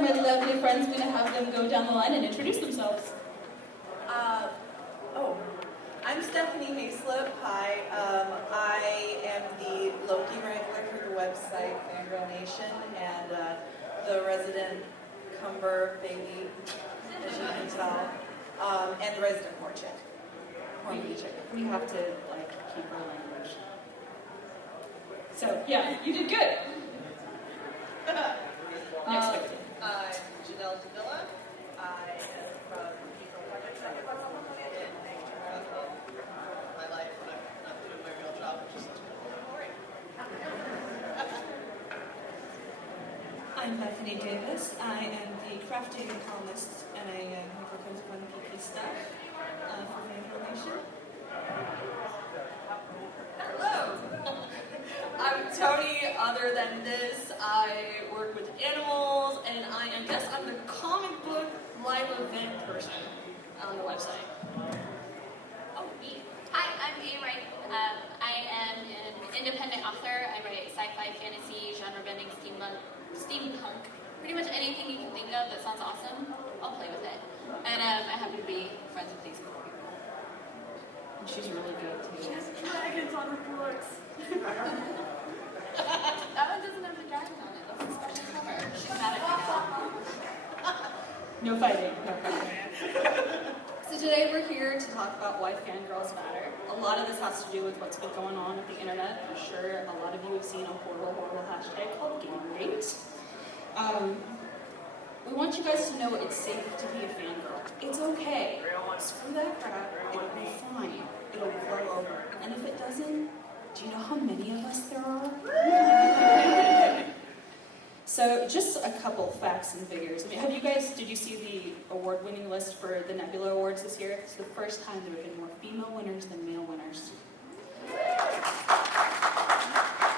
my lovely friends, I'm going to have them go down the line and introduce themselves. I'm Bethany Hayslip. Hi, I am the Loki wrangler for the website Fangirl Nation and the resident Cumber baby, as you can tell, and the resident horn chick. We have to keep our language. So yeah, you did good. Next victim. I'm Jonelle Davila. I am from Eco Projects at and thanks for my life when I'm not doing my real job, which is boring. I'm Bethany Davis. I am the crafting columnist, and I have all kinds of fun geeky stuff for Fangirl Nation. Hello! I'm Toni. Other than this, I work with animals, and I guess I'm the comic book live event person on the website. Oh, me. Hi, I'm Wrighton. I am an independent author. I write sci-fi, fantasy, genre-bending, steampunk. Pretty much anything you can think of that sounds awesome, I'll play with it. And I happen to be friends with these cool people. And she's really good too. She has dragons on her books. That one doesn't have the dragon on it. That's a special cover. She's mad at me now. No fighting, no fighting. So today we're here to talk about why fangirls matter. A lot of this has to do with what's been going on with the internet. I'm sure a lot of you have seen a horrible hashtag called Gamergate. We want you guys to know it's safe to be a fangirl. It's okay. Screw that crap. It'll be fine. It'll blow over. And if it doesn't, do you know how many of us there are? So just a couple facts and figures. I mean, did you see the award-winning list for the Nebula Awards this year? It's the first time there have been more female winners than male winners.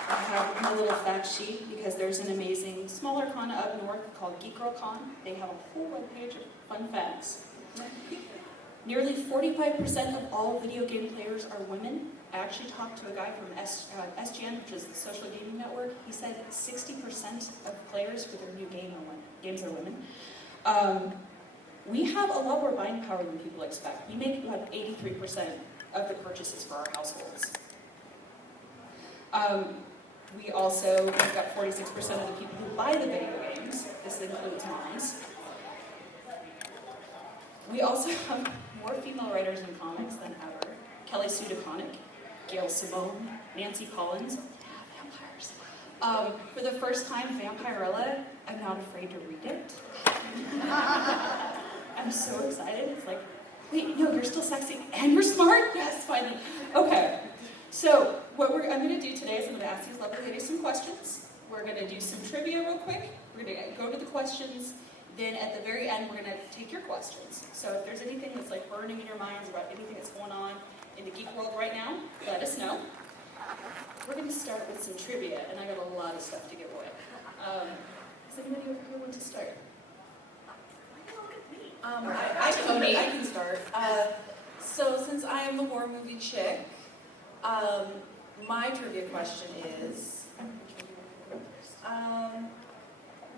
I have my little fact sheet because there's an amazing smaller con up north called Geek Girl Con. They have a whole webpage of fun facts. Nearly 45% of all video game players are women. I actually talked to a guy from SGN, which is the Social Gaming Network. He said 60% of players for their new games are women. We have a lot more buying power than people expect. We make about 83% of the purchases for our households. We've got 46% of the people who buy the video games. This includes moms. We also have more female writers in comics than ever. Kelly Sue DeConnick, Gail Simone, Nancy Collins. Vampires. For the first time, Vampirella, I'm not afraid to read it. I'm so excited. It's like, wait, no, you're still sexy and you're smart? Yes, finally. Okay, so what I'm going to do today is I'm going to ask these lovely ladies some questions. We're going to do some trivia real quick. We're going to go to the questions. Then at the very end, we're going to take your questions. So if there's anything that's like burning in your minds about anything that's going on in the geek world right now, let us know. We're going to start with some trivia, and I got a lot of stuff to give away. Does anybody over here want to start? I can start. So since I am the horror movie chick, my trivia question is,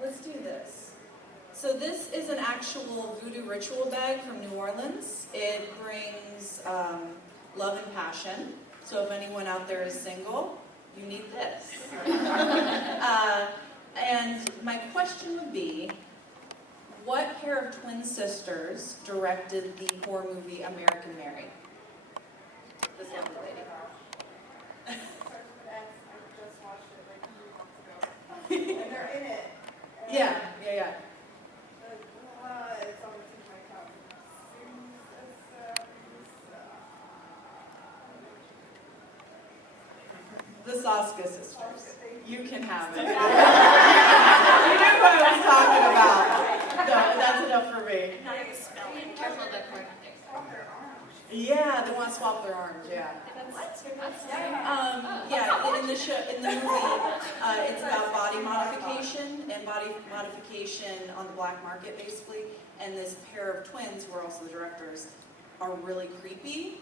let's do this. So this is an actual voodoo ritual bag from New Orleans. It brings love and passion. So if anyone out there is single, you need this. And my question would be, what pair of twin sisters directed the horror movie American Mary? This lovely lady. I just watched it like 3 months ago. And they're in it. Yeah. It's on the tip of my tongue. The Saska sisters. You can have it. You knew what I was talking about. No, that's enough for me. Not the spelling. Careful of the corner. Yeah, they want to swap their arms, yeah. In the show, in the movie, it's about body modification and body modification on the black market, basically. And this pair of twins, who are also the directors, are really creepy,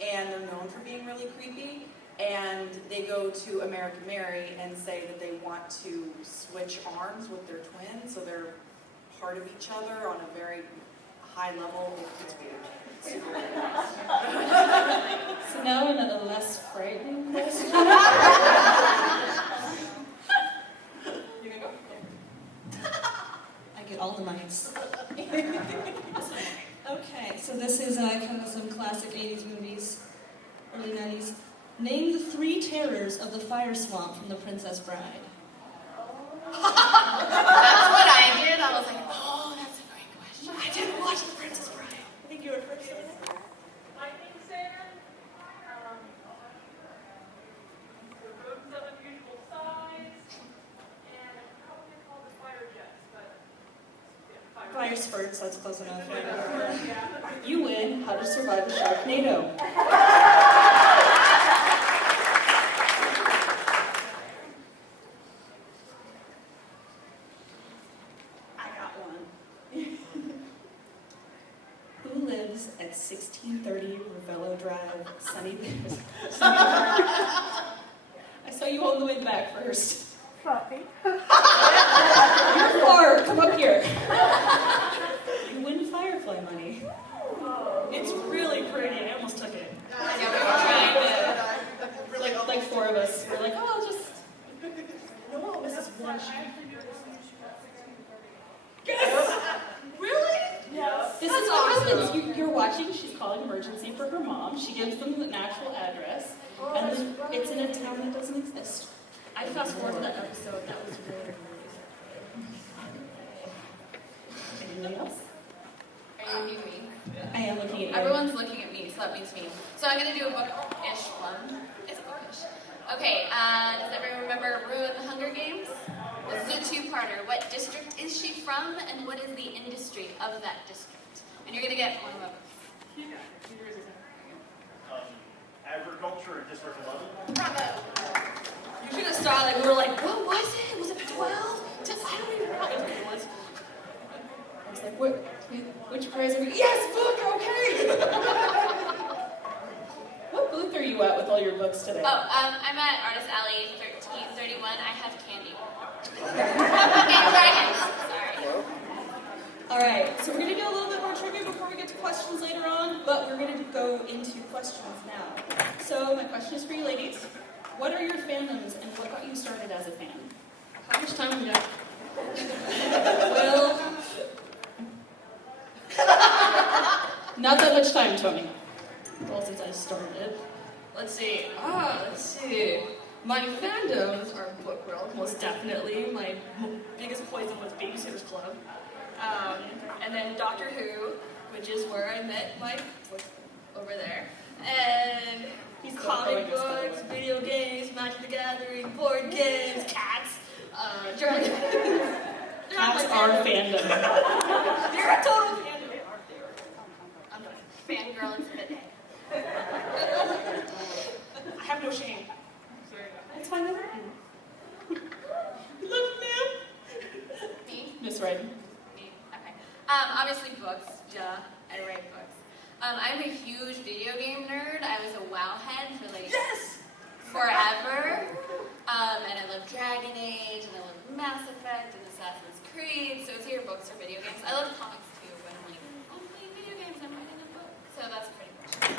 and they're known for being really creepy. And they go to American Mary and say that they want to switch arms with their twin, so they're part of each other on a very high level. It's weird. It's super weird. So now another less frightening question. You gonna go? I get all the mics. Okay, so this is kind of some classic 80s movies, early 90s. Name the 3 terrors of the fire swamp from The Princess Bride. That's what I did. I was like, oh, that's a great question. I didn't watch The Princess Bride. I think you were first. Lightning sand, the rodents of unusual size, and I forgot what they call the fire jets, but yeah, Fire spurts, that's close enough. Yeah. You win How to Survive a Sharknado. I got one. Who lives at 1630 Ravello Drive, Sunnyvale? I saw you all the way back first. Fluffy. You're far. Come up here. You win Firefly money. It's really pretty. I almost took it. Yeah, we were trying to. Like 4 of us. We're like, oh, just. No, this is one sheet. Yes! Really? Yes. This That's is what awesome. happens. You're watching. She's calling emergency for her mom. She gives them the actual address, and then it's in a town that doesn't exist. I fast forwarded that episode. That was really Anything else? Are you looking at me? I am looking at you. Everyone's looking at me, so that means me. So I'm going to do a book-ish one. It's a bookish. Okay, does everyone remember Rue in the Hunger Games? This is a 2-parter. What district is she from, and what is the industry of that district? And you're going to get one of them. Agriculture in District 11. Bravo! You should have started like, we were like, what was it? Was it 12? Just, I don't even know what it was. I was like, which prize are we? Yes, book, okay! What booth are you at with all your books today? Oh, I'm at Artist Alley 1331. I have candy. And dragons. Sorry. All right, so we're going to do a little bit more trivia before we get to questions later on, but we're going to go into questions now. So my question is for you ladies. What are your fandoms and what got you started as a fan? How much time we got? Well, not that much time, Toni. Well, since I started. Let's see. My fandoms are Book World, most definitely. My biggest poison was Babysitter's Club. And then Doctor Who, which is where I met my book over there. And He's comic going by the books, way. video games, Magic the Gathering, board games, cats, dragons. Cats are fandom. They're a total fandom. I'm done. Fangirl into the day. I have no shame. That's fine. I love you. Love you, ma'am. Me? Miss Wrighton. Me. Okay. Obviously books. Duh. I write books. I'm a huge video game nerd. I was a WoW head for like forever. And I love Dragon Age, and I love Mass Effect, and Assassin's Creed. So it's either books or video games. I love comics too, but I'm like, I'm playing video games, I'm writing a book. So that's pretty much it.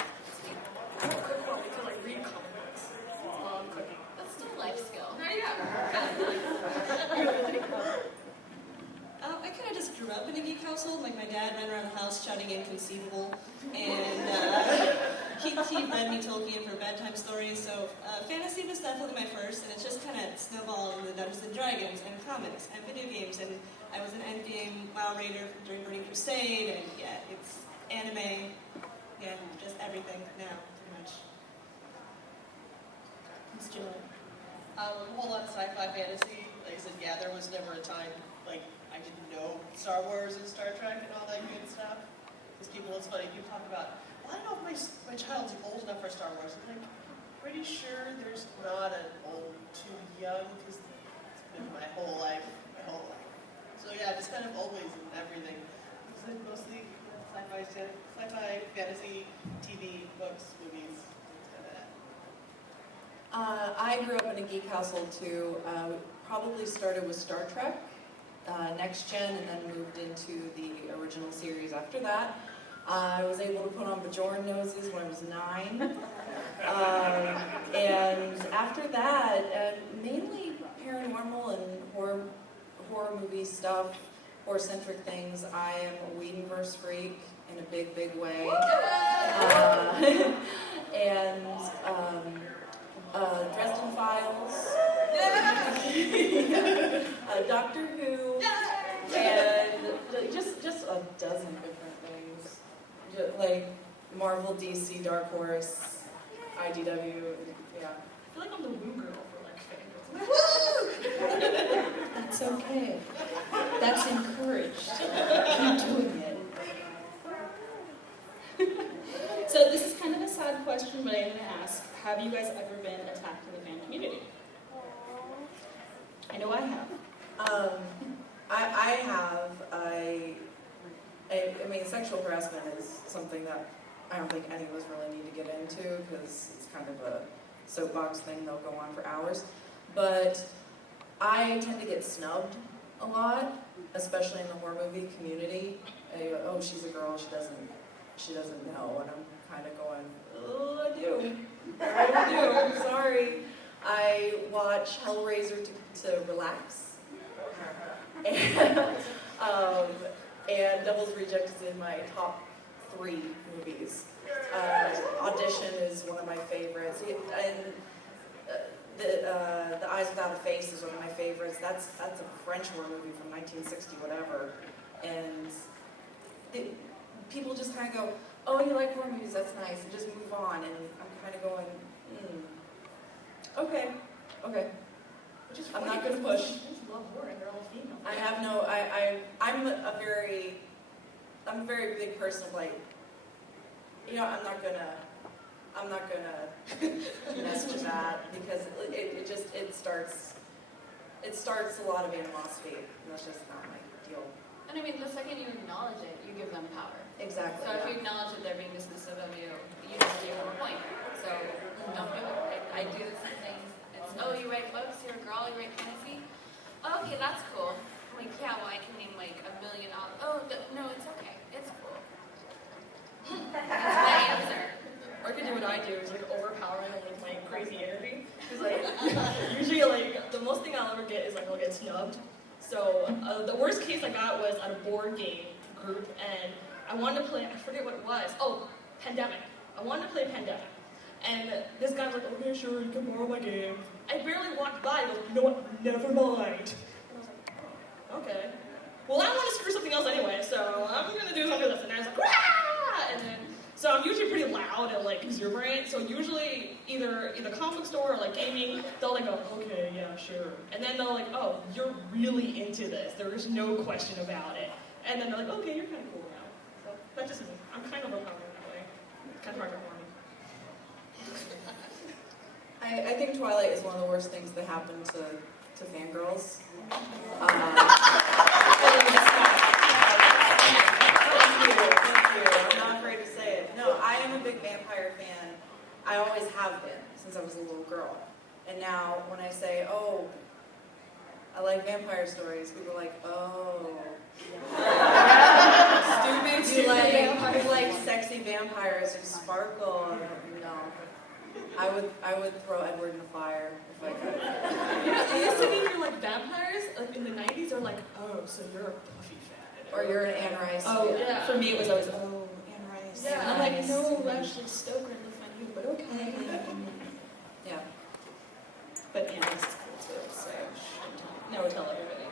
I don't cook well because I read comic books while I'm cooking. That's still a life skill. There you go. I kind of just grew up in a geek household. Like my dad ran around the house shouting inconceivable, and he read me Tolkien for bedtime stories. So fantasy was definitely my first, and it's just kind of snowballed into Dungeons and Dragons and comics and video games. And I was an endgame WoW raider during Burning Crusade, and yeah, it's anime, yeah, just everything now, pretty much. Miss Jonelle. A whole lot of sci-fi fantasy. Like I said, yeah, there was never a time, like, I didn't know Star Wars and Star Trek and all that good stuff. Because people, it's funny, people talk about, well, I don't know if my child's old enough for Star Wars. I'm like, pretty sure there's not an old too young, because it's been my whole life. So yeah, just kind of always in everything. It's like mostly sci-fi, fantasy, TV, books, movies, things like that. I grew up in a geek household too. Probably started with Star Trek, Next Gen and then moved into the original series after that. I was able to put on Bjorn noses when I was 9. And after that, mainly paranormal and horror movie stuff, horror-centric things. I am a Whedonverse freak in a big, big way. And Dresden Files, Doctor Who, and just a dozen different things. Like Marvel, DC, Dark Horse, IDW, yeah. I feel like I'm the woo girl for like Fangirls. That's okay. That's encouraged. Keep doing it. So this is kind of a sad question, but I'm going to ask, have you guys ever been attacked in the fan community? I know I have. I have. I mean, sexual harassment is something that I don't think any of us really need to get into because it's kind of a soapbox thing that'll go on for hours. But I tend to get snubbed a lot, especially in the horror movie community. Oh, she's a girl, she doesn't know, and I'm kind of going, oh, I do. I'm sorry. I watch Hellraiser to relax. And Devil's Reject is in my top 3 movies. Audition is one of my favorites, and The Eyes Without a Face is one of my favorites. That's a French horror movie from 1960, whatever. And people just kind of go, oh, you like horror movies, that's nice, and just move on. And I'm kind of going, okay. I'm not going to push. I just love horror and they're all female. I have no, I'm a very big person of like, I'm not gonna mess with that because it starts a lot of animosity, and that's just not my deal. And I mean, the second you acknowledge it, you give them power. Exactly. So if you acknowledge that they're being dismissive of you, you just give them a point. So don't do it. I do the same thing. It's, oh, you write books, you're a girl, you write fantasy? Oh, okay, that's cool. I'm like, yeah, well, I can name like a million. Oh, no, it's okay. It's cool. That's my answer. Or I could do what I do, is like overpowering them with my crazy energy. Because like, usually like, the most thing I'll ever get is like I'll get snubbed. So the worst case I got was at a board game group, and I wanted to play, I forget what it was. Oh, Pandemic. I wanted to play Pandemic. And this guy was like, okay, sure, you can borrow my game. I barely walked by, and goes, you know what, never mind. And I was like, oh, okay. Well, I want to screw something else anyway, so I'm going to do something else. And I was like, Wah! And then, so I'm usually pretty loud and like exuberant, so usually either comic book store or like gaming, they'll like go, okay, yeah, sure. And then they'll like, oh, you're really into this. There is no question about it. And then they're like, okay, you're kind of cool now. So that just isn't, I'm kind of overpowering that way. It's kind of hard to warn me. I think Twilight is one of the worst things that happened to fangirls. Thank you. I'm not afraid to say it. No, I am a big vampire fan. I always have been since I was a little girl. And now when I say, oh, I like vampire stories, people are like, oh. Stupid vampires. You like sexy vampires who sparkle. No. I would throw Edward in the fire if I could. It used to be for like vampires, like in the 90s, they're like, oh, so you're a Buffy fan. Or you're an Anne Rice. Oh, yeah. For me, it was always, oh, Anne Rice. Yeah. And I'm like, no, Ashley Stoker in the fun you, but okay. Yeah. But Anne Rice is cool too, so now we'll tell everybody.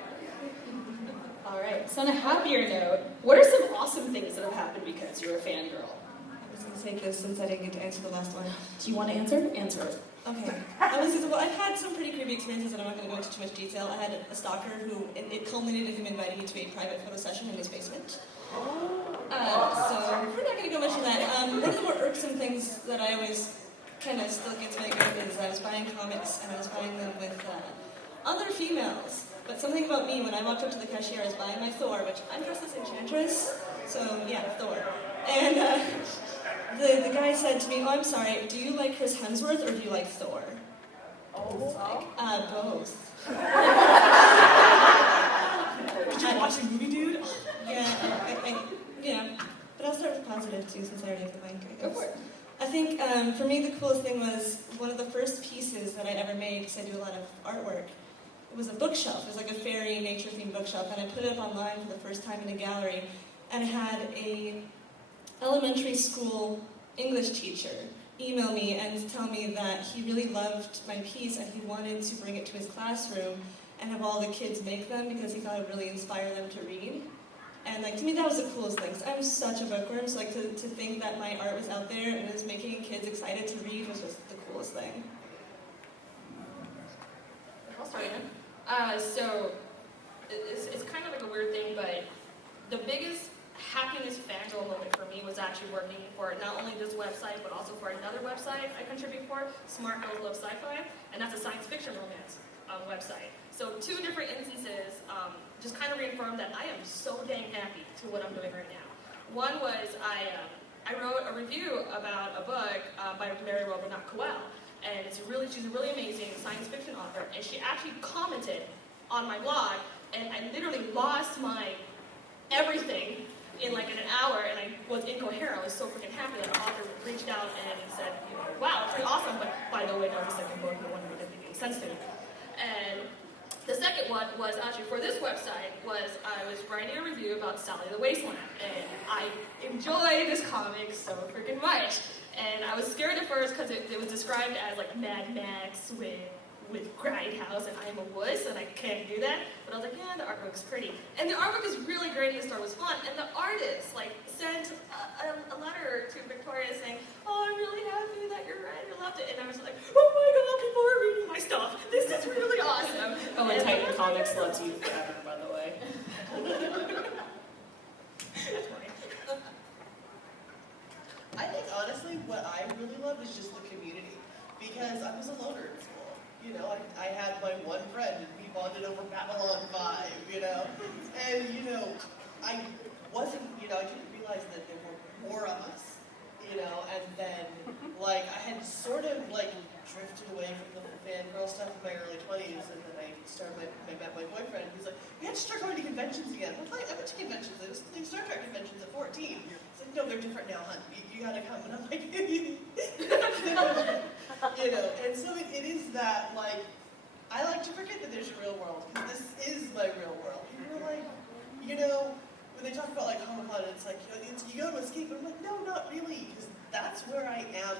All right, so on a happier note, what are some awesome things that have happened because you're a fangirl? I was going to take this since I didn't get to answer the last one. Do you want to answer? Answer it. Okay. I've had some pretty creepy experiences that I'm not going to go into too much detail. I had a stalker who, it culminated in him inviting me to a private photo session in his basement. So we're not going to go much into that. One of the more irksome things that I always kind of still gets me good is I was buying comics and I was buying them with other females. But something about me, when I walked up to the cashier, I was buying my Thor, which I'm dressed as Enchantress, so yeah, Thor. And the guy said to me, oh, I'm sorry, do you like Chris Hemsworth or do you like Thor? Oh, Both. watch a movie, dude. Yeah, but I'll start with positive too, since I already put mine. Go for it. I think for me the coolest thing was one of the first pieces that I ever made, because I do a lot of artwork. It was a bookshelf. It was like a fairy nature-themed bookshelf, and I put it up online for the first time in a gallery, and I had a elementary school English teacher email me and tell me that he really loved my piece and he wanted to bring it to his classroom and have all the kids make them because he thought it would really inspire them to read. And like to me that was the coolest thing, because I'm such a bookworm, so like to think that my art was out there and it was making kids excited to read was just the coolest thing. I'll start again. So it's kind of like a weird thing, but the biggest happiness fangirl moment for me was actually working for not only this website, but also for another website I contribute for, Smart Girls Love Sci-Fi, and that's a science fiction romance website. So two different instances just kind of reaffirmed that I am so dang happy to what I'm doing right now. One was I wrote a review about a book by Mary Robinette Cowell, and she's a really amazing science fiction author, and she actually commented on my blog, and I literally lost my everything in like an hour, and I was incoherent. I was so freaking happy that the author reached out and said, wow, it's pretty awesome, but by the way, that was the second book, no wonder it didn't make any sense to me. And the second one was actually for this website, I was writing a review about Sally the Wasteland, and I enjoy this comic so freaking much. And I was scared at first because it was described as like Mad Max with Grindhouse, and I'm a wuss, and I can't do that. But I was like, yeah, the artwork's pretty. And the artwork is really great, and the story was fun. And the artist, like, sent a letter to Victoria saying, oh, I'm really happy that you're right, you loved it. And I was like, oh my god, people are reading my stuff. This is really awesome. Oh, and Titan Comics loves you forever, by the way. That's funny. I think honestly what I really love is just the community, because I was a loner in school. You know, I had my one friend and we bonded over Babylon 5, you know? And, you know, I wasn't, you know, I didn't realize that there were more of us, you know? And then, like, I had sort of, like, drifted away from the fangirl stuff in my early 20s, and then I met my boyfriend, and he's like, we have to start going to conventions again. I'm like, I went to conventions, I was doing Star Trek conventions at 14. It's like, no, they're different now, hon. You gotta come. And I'm like, you know, and so it is that, like, I like to forget that there's a real world, because this is my real world. People are like, you know, when they talk about, like, Comic-Con, it's like, you go to escape, but I'm like, no, not really, because that's where I am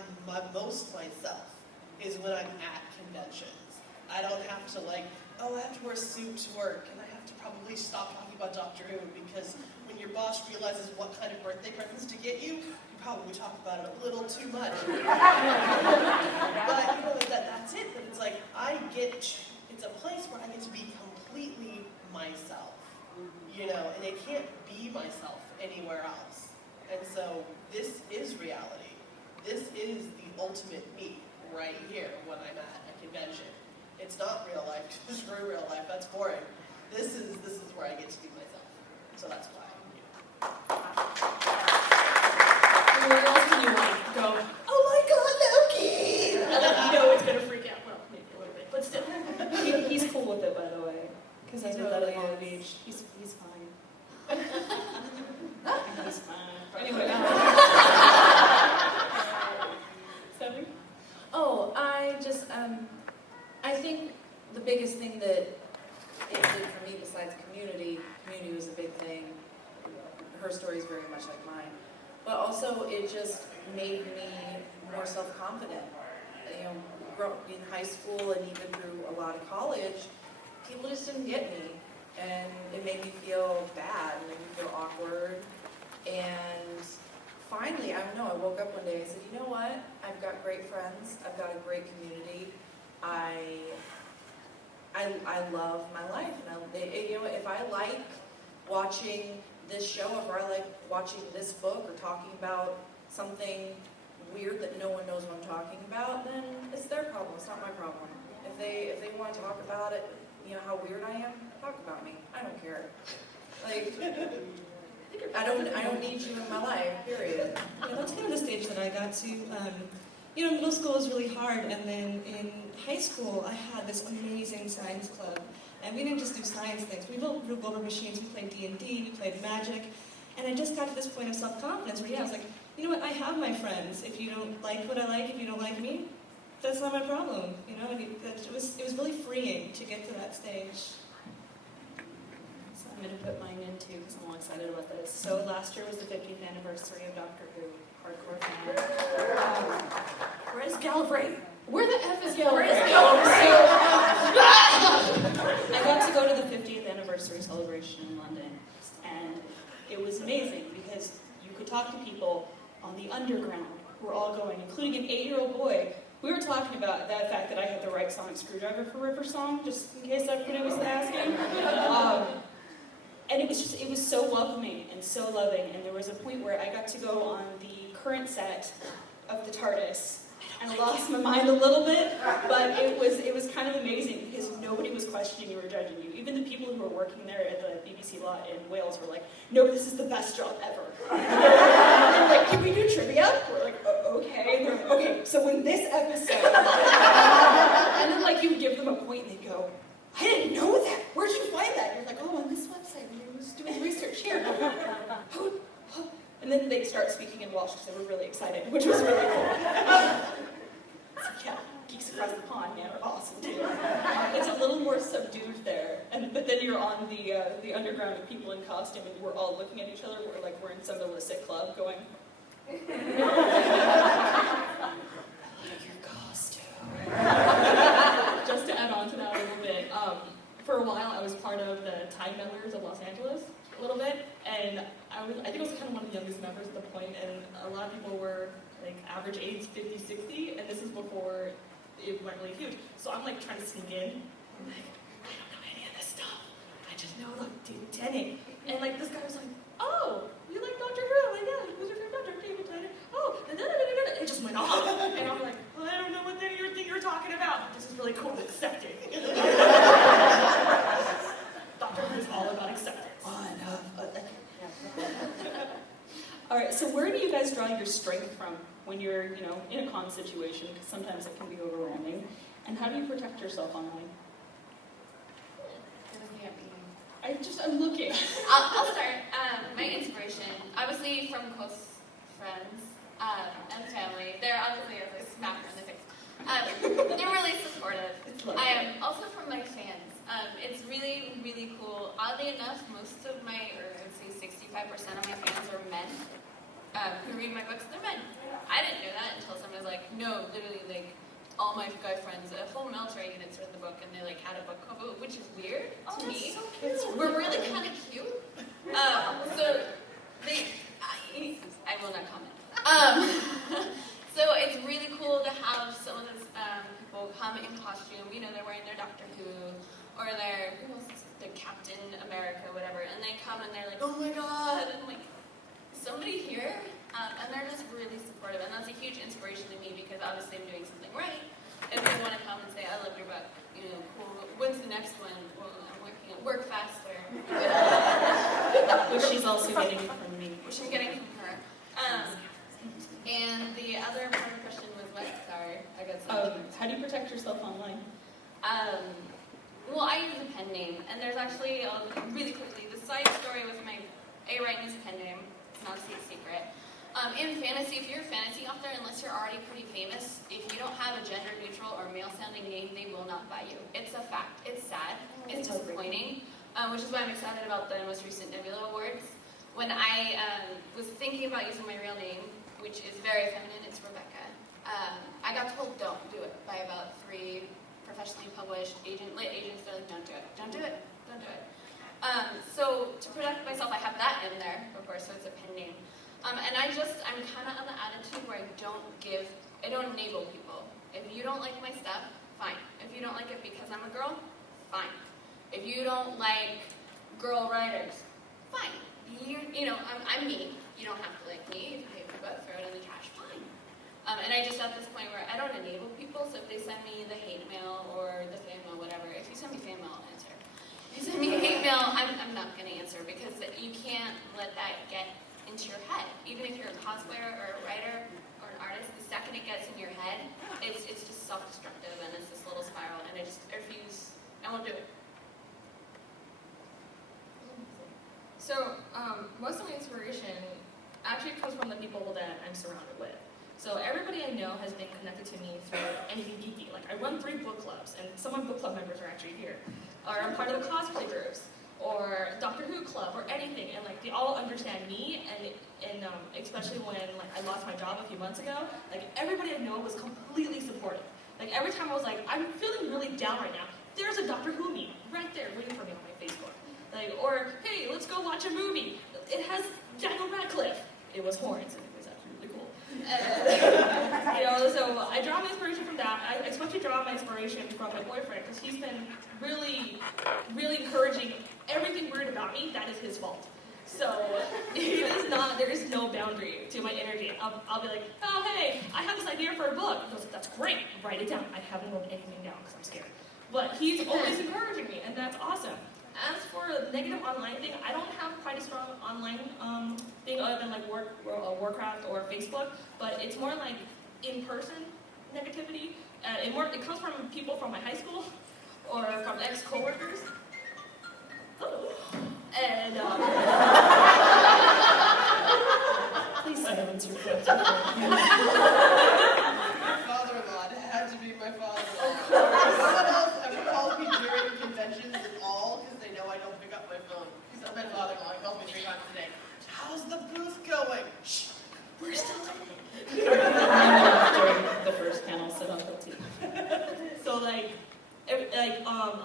most myself, is when I'm at conventions. I don't have to, like, oh, I have to wear a suit to work, and I have to probably stop talking about Doctor Who, because when your boss realizes what kind of birthday presents to get you, you probably talk about it a little too much. But, you know, that's it. But it's like, it's a place where I get to be completely myself, you know, and I can't be myself anywhere else. And so, this is reality. This is the ultimate me right here when I'm at a convention. It's not real life. Screw real life. That's boring. This is where I get to be myself. So that's why I'm here. Where else can you like go, oh my god, Loki! And then you know it's gonna freak out. Well, maybe a little bit, but still. He's cool with it, by the way. Because I did that at Long Beach. He's fine. He's fine. Anyway. Stephanie? Oh, I think the biggest thing that it did for me besides community was a big thing. Her story is very much like mine. But also it just made me more self-confident. You know, in high school and even through a lot of college, people just didn't get me. And it made me feel bad, it made me feel awkward. And finally, I don't know, I woke up one day and I said, you know what? I've got great friends. I've got a great community. I love my life. And you know, if I like watching this show, if I like watching this book or talking about something weird that no one knows what I'm talking about, then it's their problem. It's not my problem. If they want to talk about it, you know, how weird I am, talk about me. I don't care. Like, I don't need you in my life, period. Yeah, that's kind of the stage that I got to. You know, middle school was really hard, and then in high school, I had this amazing science club. And we didn't just do science things. We built Rube Goldberg machines, we played D&D, we played Magic. And I just got to this point of self-confidence where, I was like, you know what, I have my friends. If you don't like what I like, if you don't like me, that's not my problem. And it was really freeing to get to that stage. So I'm going to put mine in too because I'm all excited about this. So last year was the 50th anniversary of Doctor Who, hardcore fan. Where's Gallifrey? Where the F is Gallifrey? I got to go to the 50th anniversary celebration in London, and it was amazing because you could talk to people on the underground who were all going, including an 8-year-old boy. We were talking about that fact that I had the right sonic screwdriver for River Song, just in case everybody was asking. And it was so welcoming and so loving. And there was a point where I got to go on the current set of the TARDIS, and I lost my mind a little bit, but it was kind of amazing because nobody was questioning you or judging you. Even the people who were working there at the BBC lot in Wales were like, "No, this is the best job ever." And they're like, "Can we do trivia?" We're like, "Okay." And they're like, "Okay, so in this episode," and then like you give them a point and they go, "I didn't know that. Where'd you find that?" And you're like, "Oh, on this website. I was doing research here." And then they start speaking in Welsh because they were really excited, which was really cool. So yeah, geeks across the pond, man, are awesome too. It's a little more subdued there, but then you're on the underground with people in costume, and we're all looking at each other. We're in some illicit club, going, "Your costume." Just to add on to that a little bit, for a while I was part of the Tide members of Los Angeles a little bit, and I think I was kind of one of the youngest members at the point, and a lot of people were like average age 50, 60, and this is before it went really huge. So I'm like trying to sneak in. I'm like, I don't know any of this stuff. I just know like Tennant. And like this guy was like, "Oh, you like Doctor Who?" I'm like, "Yeah, who's your favorite Doctor? David Tennant." "Oh, it just went on." And I'm like, "Well, I don't know what thing you're talking about. This is really cool, accepting." Doctor Who is all about acceptance. All right, so where do you guys draw your strength from when you're, in a con situation? Because sometimes it can be overwhelming. And how do you protect yourself online? I'm looking. I'll start. My inspiration, obviously from close friends and family. They're obviously a smacker in the face. They're really supportive. I am also from my fans. It's really, really cool. Oddly enough, most of my, or I would say 65% of my fans are men who read my books. They're men. I didn't know that until someone was like, "No, literally, like, all my guy friends, a whole military units read the book, and they like had a book club, which is weird to me. So cute. We're really kind of cute. So I will not comment. So it's really cool to have some of those people come in costume. They're wearing their Doctor Who or their the Captain America, whatever, and they come and they're like, "Oh my God!" And I'm like, "Somebody here?" And they're just really supportive, and that's a huge inspiration to me because obviously I'm doing something right. If they want to come and say, "I love your book," cool. When's the next one? Well, I'm working on work faster. Which she's also getting from me. Which I'm getting from her. And the other part of the question was what? Sorry, I got something. How do you protect yourself online? Well, I use a pen name, and there's actually, really quickly, the side story with my Wrighton is a pen name. It's not a secret. In fantasy, if you're a fantasy author, unless you're already pretty famous, if you don't have a gender-neutral or male-sounding name, they will not buy you. It's a fact. It's sad. It's disappointing, which is why I'm excited about the most recent Nebula Awards. When I was thinking about using my real name, which is very feminine, it's Rebecca, I got told don't do it by about 3 professionally published lit agents. They're like, don't do it, don't do it, don't do it. So to protect myself, I have that in there, of course, so it's a pen name. And I'm kind of on the attitude where I don't enable people. If you don't like my stuff, fine. If you don't like it because I'm a girl, fine. If you don't like girl writers, fine. I'm me. You don't have to like me. If you hate my book, throw it in the trash, fine. And I just at this point where I don't enable people, so if they send me the hate mail or the fan mail, whatever, if you send me fan mail, I'll answer. If you send me hate mail, I'm not going to answer because you can't let that get into your head. Even if you're a cosplayer or a writer or an artist, the second it gets in your head, it's just self-destructive and it's this little spiral, and I refuse. I won't do it. I'm surrounded with. So everybody I know has been connected to me through anything geeky. Like I run 3 book clubs, and some of my book club members are actually here. Or I'm part of the cosplay groups, or Doctor Who club, or anything. And like they all understand me, and especially when like I lost my job a few months ago, like everybody I know was completely supportive. Like every time I was like, I'm feeling really down right now, there's a Doctor Who meme right there waiting for me on my Facebook. Like, or hey, let's go watch a movie. It has Daniel Radcliffe. It was horns, and it was actually really cool. And, so I draw my inspiration from that. I especially draw my inspiration from my boyfriend because he's been really, really encouraging everything weird about me. That is his fault. So there is no boundary to my energy. I'll be like, oh hey, I have this idea for a book. He goes, that's great. Write it down. I haven't wrote anything down because I'm scared. But he's always encouraging me, and that's awesome. As for a negative online thing, I don't have quite a strong online thing other than like Warcraft or Facebook, but it's more like in-person negativity. It comes from people from my high school or from ex-coworkers. And Please silence your friends. My father-in-law, it had to be my father-in-law. No one else ever calls me during conventions at all because they know I don't pick up my phone. He's my father-in-law. He calls me 3 times a day. How's the booth going? Shh, we're still talking. During the first panel, sit on guilty. so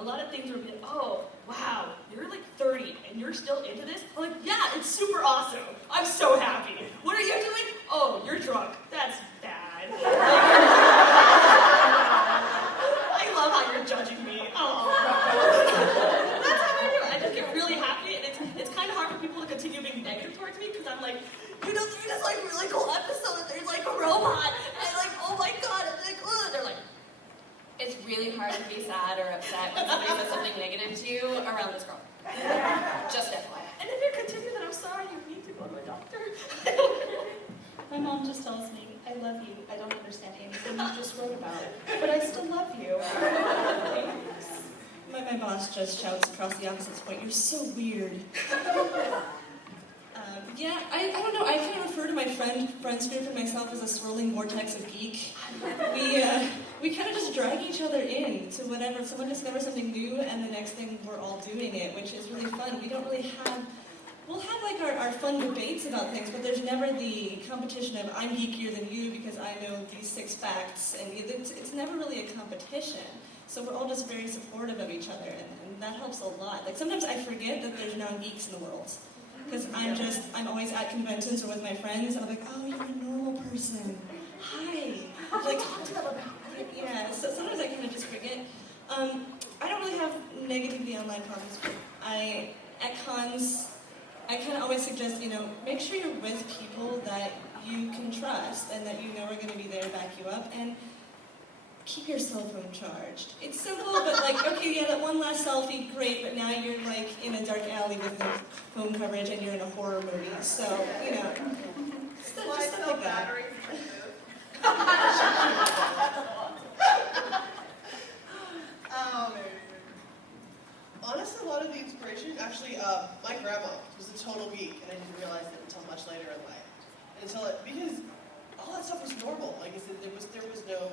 a lot of things were like, oh, wow, you're like 30 and you're still into this? I'm like, yeah, it's super awesome. I'm so happy. What are you doing? Oh, you're drunk. That's bad. I love how you're judging me. Oh. That's how I do. I just get really happy, and it's kind of hard for people to continue being negative towards me because I'm like, there's this like really cool episode and there's like a robot and like, oh my god, and like, ugh. They're like, It's really hard to be sad or upset when somebody says something negative to you around this girl. Just FYI. and if you continue, then I'm sorry, you need to go to a doctor. My mom just tells me, I love you. I don't understand anything you just wrote about, but I still love you. My boss just shouts across the office point, "You're so weird." Yeah, I don't know. I kind of refer to my friends group and myself as a swirling vortex of geek. We kind of just drag each other in to whatever. Someone discovers something new, and the next thing we're all doing it, which is really fun. We don't really have. We'll have like our fun debates about things, but there's never the competition of I'm geekier than you because I know these 6 facts, and it's never really a competition. So we're all just very supportive of each other, and that helps a lot. Like sometimes I forget that there's non-geeks in the world. Because I'm always at conventions or with my friends, and I'm like, oh, you're a normal person. Hi. Like, talk to them about it. Yeah, so sometimes I kind of just forget. I don't really have negativity online problems. At cons, I kind of always suggest, make sure you're with people that you can trust and that you know are going to be there to back you up, and keep your cell phone charged. It's simple, but like, okay, yeah, that one last selfie, great, but now you're like in a dark alley with no phone coverage and you're in a horror movie, so, just stuff like that. Honestly, a lot of the inspiration, actually, my grandma was a total geek, and I didn't realize it until much later in life. Because all that stuff was normal. Like I said, there was no,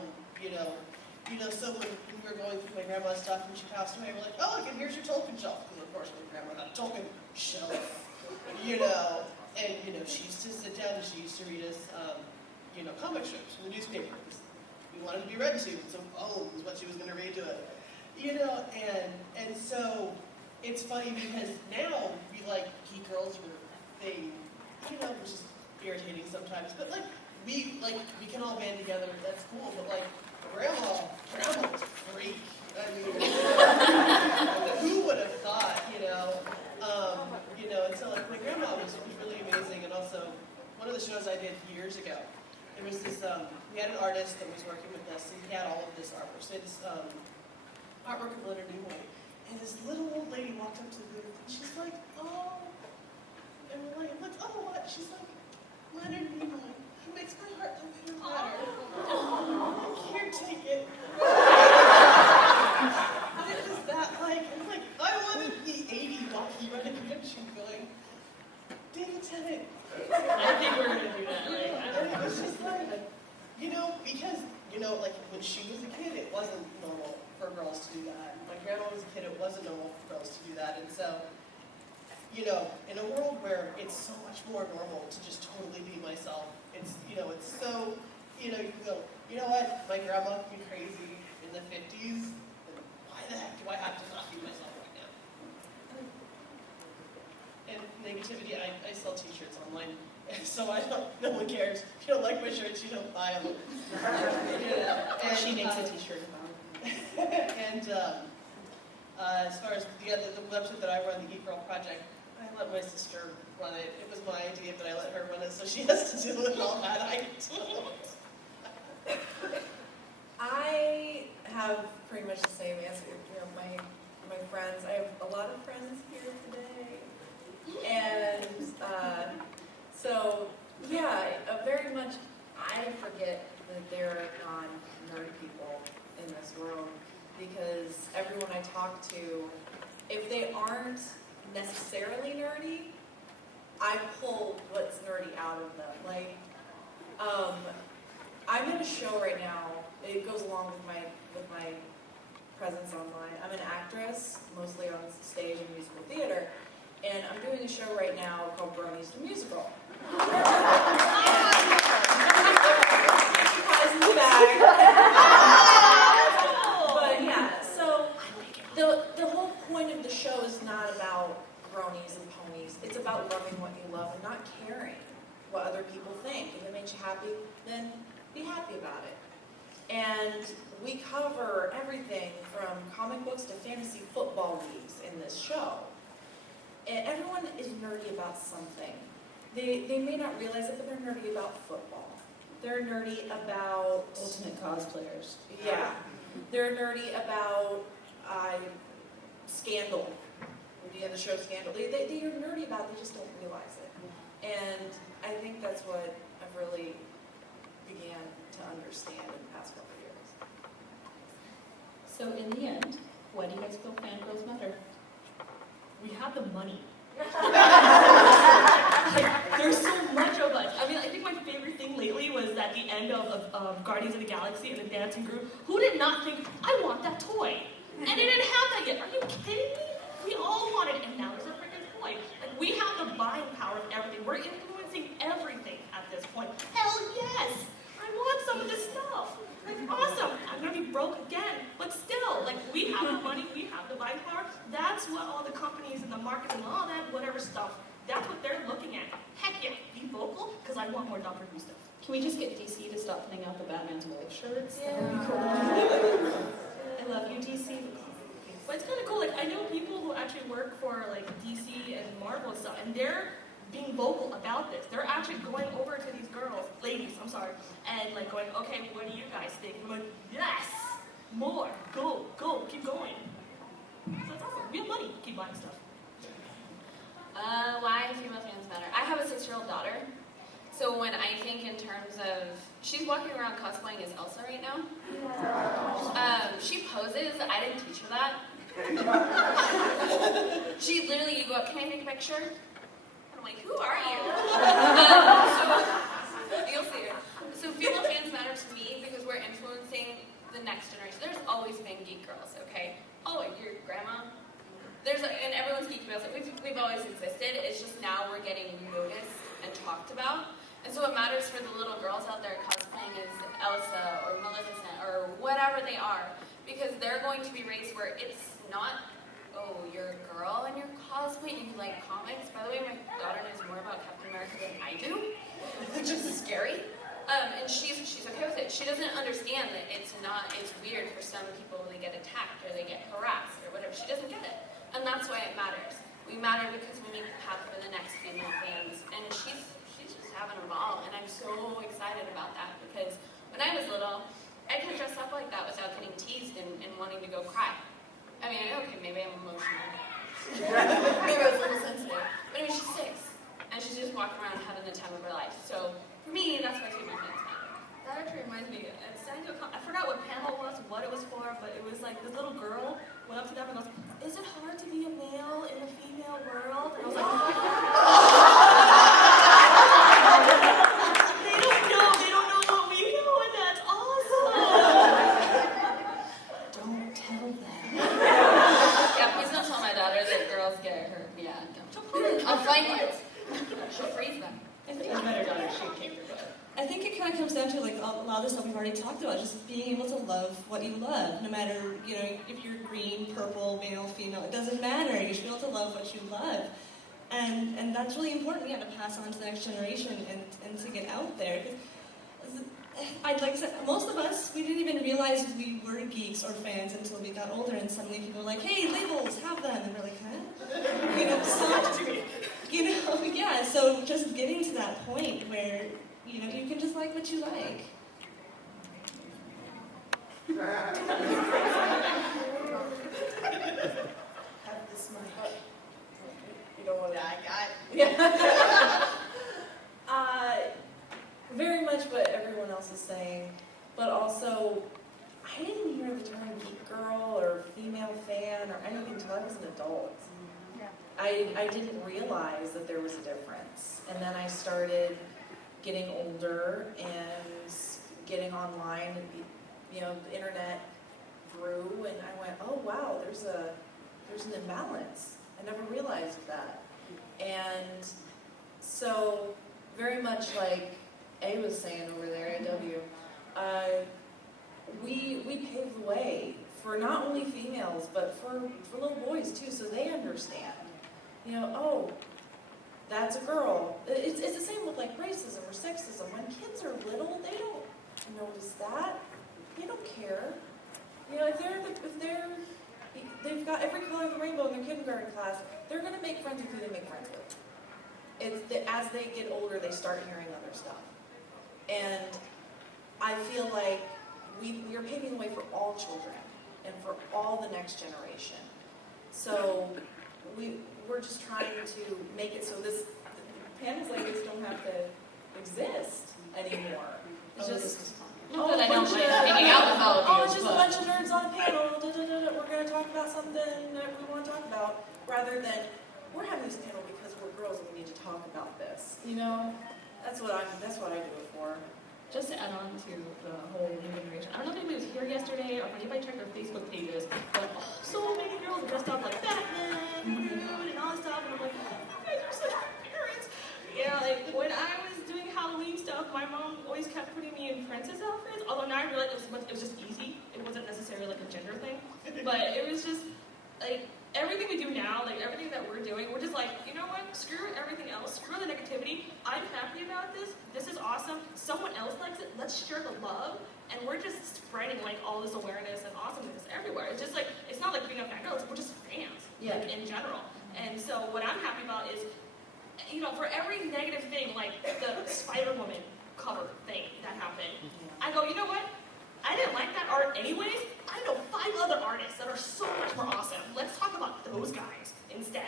so when we were going through my grandma's stuff and she passed away, we're like, oh, look, and here's your Tolkien shelf. Because of course, my grandma had a Tolkien shelf, and, she used to sit down and she used to read us, comic strips from the newspaper. We wanted to be read to, so, is what she was going to read to us. And so it's funny because now we like geek girls or they, which is irritating sometimes, but we can all band together, that's cool, but grandma was a freak. I mean, who would have thought, and so my grandma was really amazing. And also one of the shows I did years ago, there was this, we had an artist that was working with us, and he had all of this artwork. So this artwork of Leonard Nimoy. And this little old lady walked up to the booth, and she's like, oh, and we're like, oh, what? She's like, Leonard Nimoy, he makes my heart a little matter. I'm like, here, take it. And it was that, I'm like, I wanted the 80 Lucky running convention going, David Tennant. I think we're going to do that, right? And it was it wasn't normal for girls to do that. My grandma was a kid, it wasn't normal for girls to do that. And so, you know, in a world where it's so much more normal to just totally be myself, it's, you know, it's so, you know, you can go, you know what, my grandma could be crazy in the 50s, and why the heck do I have to not be myself right now? And negativity, I sell t-shirts online, so no one cares. If you don't like my shirts, you don't buy them. And, She makes a t-shirt about it. And as far as the website that I run, the Geek Girl Project, I let my sister run it. It was my idea, but I let her run it, so she has to deal with all that. I don't. I have pretty much the same answer. You know, my friends, I have a lot of friends here today. And so, yeah, very much, I forget that there are non-nerdy people in this world, because everyone I talk to, if they aren't necessarily nerdy, I pull what's nerdy out of them. Like, I'm in a show right now. It goes along with my presence online. I'm an actress, mostly on stage and musical theater, and I'm doing a show right now called Bronies the Musical. But yeah, so the whole point of the show is not about bronies and ponies. It's about loving what you love and not caring what other people think. If it makes you happy, then be happy about it. And we cover everything from comic books to fantasy football leagues in this show. And everyone is nerdy about something. They may not realize it, but they're nerdy about football. They're nerdy about... Ultimate cosplayers. Yeah. They're nerdy about Scandal. The end of the show Scandal. They are nerdy about it, they just don't realize it. And I think that's what I've really began to understand in the past couple of years. So in the end, why do you guys feel Fangirls Matter? We have the money. There's so much of us. I mean, I think my favorite thing lately was at the end of Guardians of the Galaxy and the dancing group. Who did not think, I want that toy? And they didn't have that yet. Are you kidding me? We all want it, and now there's a freaking toy. Like, we have the buying power of everything. We're influencing everything at this point. Hell yes! I want some of this stuff. Like, awesome. I'm gonna be broke again. But still, like, we have the money, we have the buying power. That's what all the companies and the marketing, all that whatever stuff, that's what they're looking at. Heck yeah, be vocal, because I want more Dr. Who stuff. Can we just get DC to stop putting out the Batman's wife shirts? Yeah. That would be cool. I love you, DC. But it's kind of cool. Like, I know people who actually work for like DC and Marvel and stuff, and they're being vocal about this. They're actually going over to these girls, ladies, I'm sorry, and like going, okay, what do you guys think? And I'm like, yes, more, go, keep going. So it's awesome. We have money, keep buying stuff. Why female fans matter? I have a 6-year-old daughter, so when I think in terms of, she's walking around cosplaying as Elsa right now. She poses. I didn't teach her that. She literally, you go up, can I take a picture? I'm like, who are you? So, you'll see her. So female fans matter to me because we're influencing the next generation. There's always been geek girls, okay? Oh, your grandma? And everyone's geek girls. We've always existed. It's just now we're getting noticed and talked about. And so it matters for the little girls out there cosplaying as Elsa or Maleficent or whatever they are, because they're going to be raised where it's not, oh, you're a girl and you're cosplaying, you like comics. By the way, my daughter knows more about Captain America than I do, which is scary. And she's okay with it. She doesn't understand that it's weird for some people when they get attacked or they get harassed or whatever. She doesn't get it. And that's why it matters. We matter because we make the path for the next female fans. And she's just having a ball, and I'm so excited about that because when I was little, I could dress up like that without getting teased and wanting to go cry. I mean, okay, maybe I'm emotional. Maybe I was a little sensitive. But I mean, she's 6, and she's just walking around having the time of her life. So for me, that's why female fans matter. That actually reminds me, I forgot what panel it was, what it was for, but it was like this little girl went up to them and goes, is it hard to be a male in a female world? And I was like, they don't know what we know, and that's awesome. what you love, no matter, if you're green, purple, male, female, it doesn't matter. You should be able to love what you love. And that's really important, to pass on to the next generation and to get out there. I'd like to say, most of us, we didn't even realize we were geeks or fans until we got older, and suddenly people were like, hey, labels, have them, and we're like, huh? So just getting to that point where, you can just like what you like. Have this mic. You don't want to. I got it. Yeah. Very much what everyone else is saying, but also, I didn't hear the term geek girl or female fan or anything until I was an adult. Yeah. I didn't realize that there was a difference. And then I started getting older and getting online, and the internet grew, and I went, oh wow, there's an imbalance. I never realized that. And so, very much like A was saying over there, AW, we paved the way for not only females, but for little boys too, so they understand. Oh, that's a girl. It's the same with like racism or sexism. When kids are little, they don't notice that. They don't care. If they've got every color of the rainbow in their kindergarten class, they're going to make friends with who they make friends with. It's that as they get older, they start hearing other stuff. And I feel like we are paving the way for all children and for all the next generation. So we're just trying to make it so panels like this don't have to exist anymore. It's just Not that I don't like hanging out with all of you. it's just a bunch of nerds on a panel. We're going to talk about something that we want to talk about, rather than we're having this panel because we're girls and we need to talk about this. That's what I do it for. Just to add on to the whole new generation, I don't know if anybody was here yesterday or if anybody checked their Facebook pages, but so many girls dressed up like Batman, and all this stuff, and I'm like, you guys are such good parents. Like when I was doing Halloween stuff, my mom always kept putting me in princess outfits, although now I realize it was just easy. It wasn't necessarily like a gender thing, but it was just like everything we do now, like everything that we're doing, we're just like, you know what, screw everything else, screw the negativity, I'm happy about this is awesome, someone else likes it, let's share the love, and we're just spreading like all this awareness and awesomeness everywhere. It's just like, it's not like being a fangirl, we're just fans, like in general. And so what I'm happy about is, for every negative thing, like the Spider-Woman cover thing that happened, I go, you know what? I didn't like that art anyways. I know 5 other artists that are so much more awesome. Let's talk about those guys instead.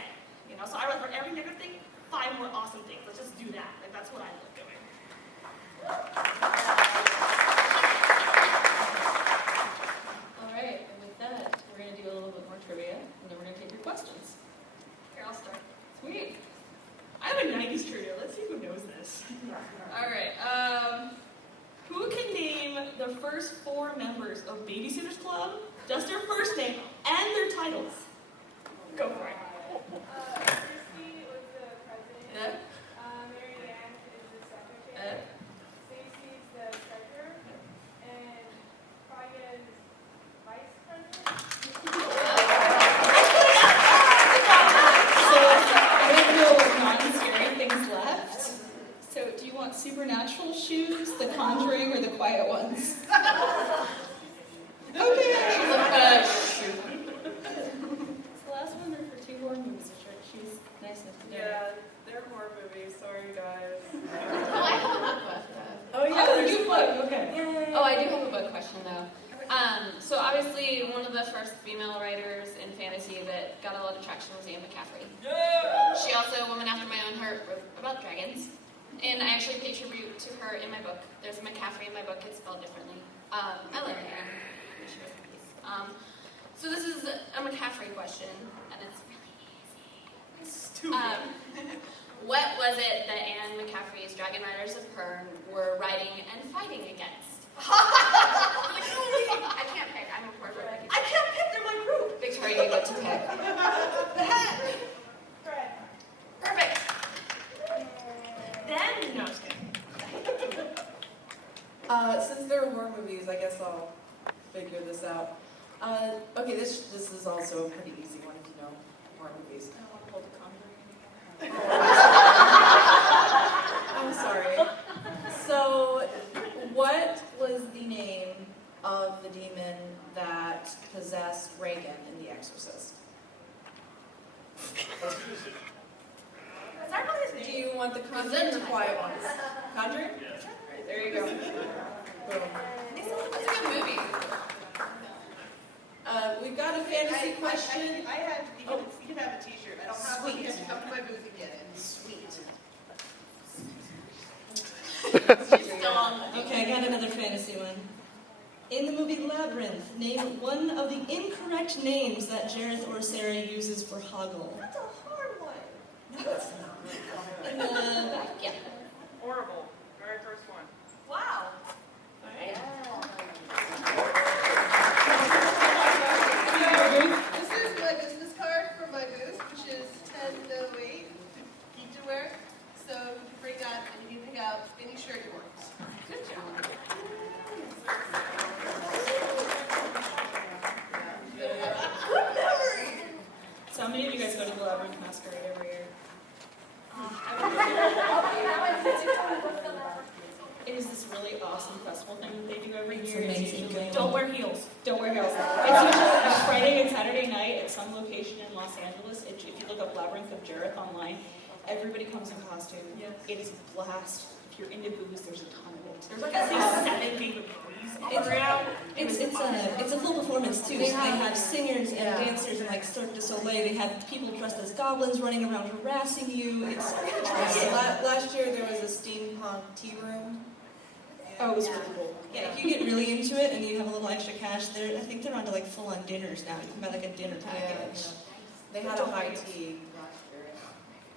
So I read for every negative thing, 5 more awesome things. Let's just do that. Like that's what I love doing. All right, and with that, we're gonna do a little bit more trivia, and then we're gonna take your questions. Here, I'll start. Sweet. I have a 90s trivia. Let's see who knows this. All right. Who can name the first 4 members of Babysitters Club? Just their first name and their titles. Go for it. Christy was the president. Yeah. Mary Ann is the secretary. Stacy's the treasurer. And Claudia is vice president. So, we have no non-scary things left. So, do you want supernatural shoes, The Conjuring, or the quiet ones? Okay. Shoot. It's the last one. They're for 2 horror movies. She's nice enough to do. Yeah, they're horror movies. Sorry, guys. Oh, I have a book question. Oh yeah, Oh, there's you book. Okay. Yay. Oh, I do have a book question though. So obviously one of the first female writers in fantasy that got a lot of traction was Anne McCaffrey. Yeah. She also, a woman after my own heart, wrote about dragons. And I actually pay tribute to her in my book. There's a McCaffrey in my book, it's spelled differently. I love Anne. She was a piece. So this is a McCaffrey question, and it's really easy. Stupid. What was it that Anne McCaffrey's Dragon Riders of Pern were writing and fighting against? I can't pick, I'm a poor Rebecca. I can't pick. They're my group. Victoria, you get to pick. The hat. Fred. Perfect. Then, no, just kidding. Since they're horror movies, I guess I'll figure this out. Okay, this is also a pretty easy one if you know horror movies. I want to hold the Conjuring. I'm sorry. So, what was the name of the demon that possessed Reagan in The Exorcist? Is that really his Do name? you want the Conjuring or the quiet ones? Conjuring? Alright, there you go. Boom. It's a good movie. We've got a fantasy question. I have, you can have a t-shirt. I don't have one yet. Come to my booth and get it. Sweet. She's still on the Okay, I got another fantasy one. In the movie Labyrinth, name one of the incorrect names that Jareth or Sarah uses for Hoggle. That's a hard one. No, it's not. Yeah. Horrible. Very first one. Wow. All right. This is my business card for my booth, which is 1008 Geek to Wear. So you can bring that and you can pick out any shirt you want. Good job. So how many of you guys go to the Labyrinth Masquerade every year? It is this really awesome festival thing that they do every year. It's amazing. usually- Don't wear heels. Don't wear heels. It's usually a Friday and Saturday night at some location in Los Angeles. If you look up Labyrinth of Jareth online, everybody comes in costume. Yes. It is a blast. If you're into booze, there's a ton of it. There's like at least 7 favorite movies around. It's a full performance too. They So have- they have singers and yeah. dancers and like Cirque du Soleil. They have people dressed as goblins running around harassing you. It's Last year there was a steampunk tea room. Oh, it was really cool. yeah. If you get really into it and you have a little extra cash, I think they're on to like full-on dinners now. You can buy like a dinner package. They had a high tea last year.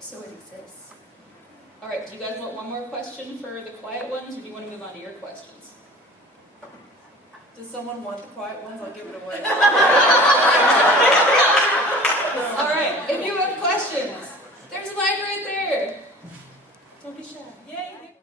So it exists. All right, do you guys want one more question for the quiet ones, or do you want to move on to your questions? Does someone want the quiet ones? I'll give it away. All right, if you have questions, there's a microphone.